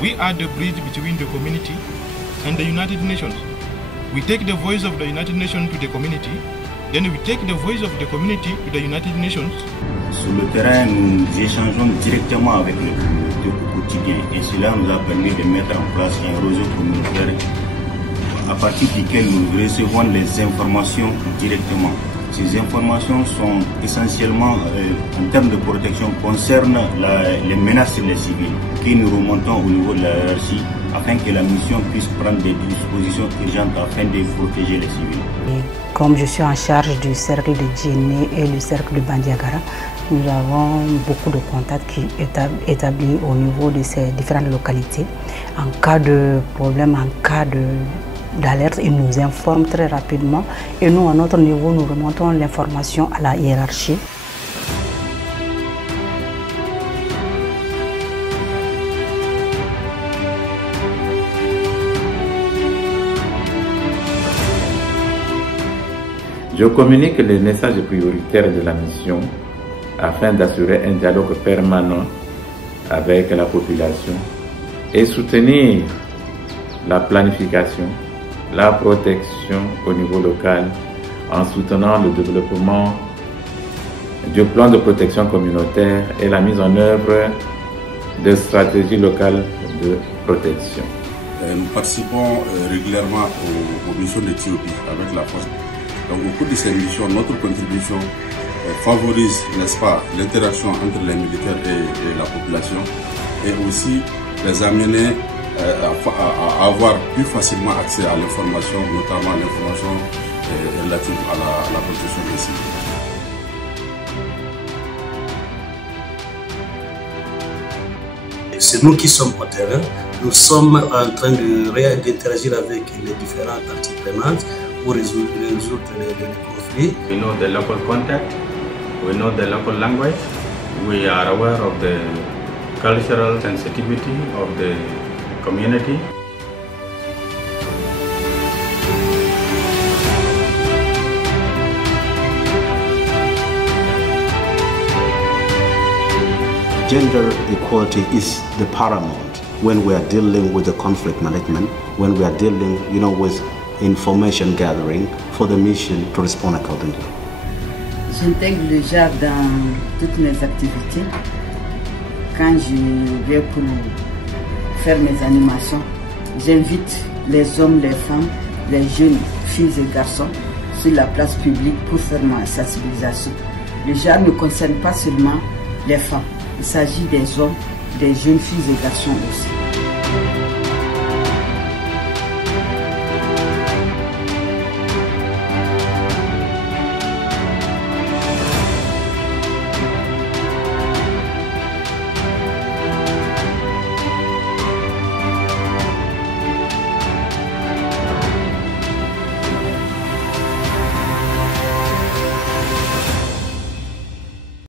We are the bridge between the community and the United Nations. We take the voice of the United Nations to the community, then we take the voice of the community to the United Nations. Sur le terrain, nous échangeons directement avec les communautés au quotidien et cela nous a permis de mettre en place un réseau communautaire à partir duquel nous recevons les informations directement. Ces informations sont essentiellement, en termes de protection, concernent les menaces sur les civils que nous remontons au niveau de la hiérarchie afin que la mission puisse prendre des dispositions urgentes afin de protéger les civils. Et comme je suis en charge du cercle de Djéné et le cercle de Bandiagara, nous avons beaucoup de contacts qui sont établis au niveau de ces différentes localités. En cas de problème, en cas d'alerte, ils nous informent très rapidement et nous, à notre niveau, nous remontons l'information à la hiérarchie. Je communique les messages prioritaires de la mission afin d'assurer un dialogue permanent avec la population et soutenir la planification, la protection au niveau local en soutenant le développement du plan de protection communautaire et la mise en œuvre de stratégies locales de protection. Nous participons régulièrement aux missions d'Éthiopie avec la force. Donc au cours de ces missions, notre contribution favorise, n'est-ce pas, l'interaction entre les militaires et la population et aussi les amener à avoir plus facilement accès à l'information, notamment l'information relative à la protection des civils. C'est nous qui sommes au terrain. Nous sommes en train d'interagir avec les différentes parties prenantes pour résoudre les conflits. We know the local contact, we know the local language, we are aware of the cultural sensitivity of the community. Gender equality is the paramount when we are dealing with the conflict management, when we are dealing, with information gathering for the mission to respond accordingly. J'intègre le JAR dans toutes mes activités. Quand je vais pour faire mes animations, j'invite les hommes, les femmes, les jeunes filles et garçons sur la place publique pour faire ma sensibilisation. Le JAR ne concerne pas seulement les femmes, il s'agit des hommes, des jeunes filles et garçons aussi.